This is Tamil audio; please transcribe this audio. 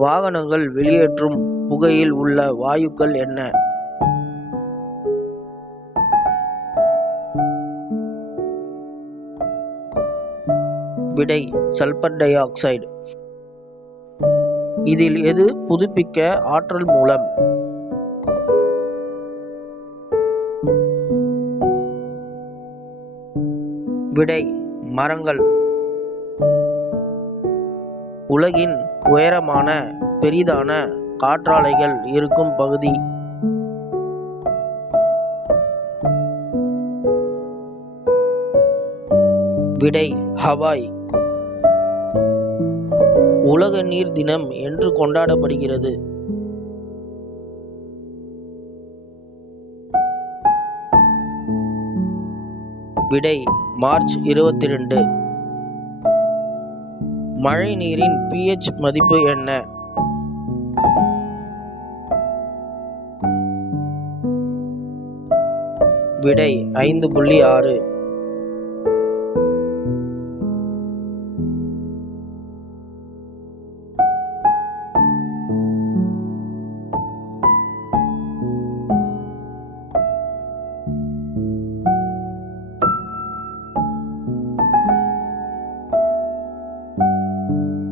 வாகனங்கள் வெளியேற்றும் புகையில் உள்ள வாயுக்கள் என்ன? விடை சல்பர் டை ஆக்சைடு இதில் எது புதுப்பிக்க ஆற்றல் மூலம்? விடை மரங்கள். உலகின் உயரமான பெரிதான காற்றாலைகள் இருக்கும் பகுதி. விடை ஹவாய். உலக நீர் தினம் என்று கொண்டாடப்படுகிறது. விடை மார்ச் இருபத்தி ரெண்டு மழை நீரின் பிஹெச் மதிப்பு என்ன? விடை ஐந்து புள்ளி ஆறு.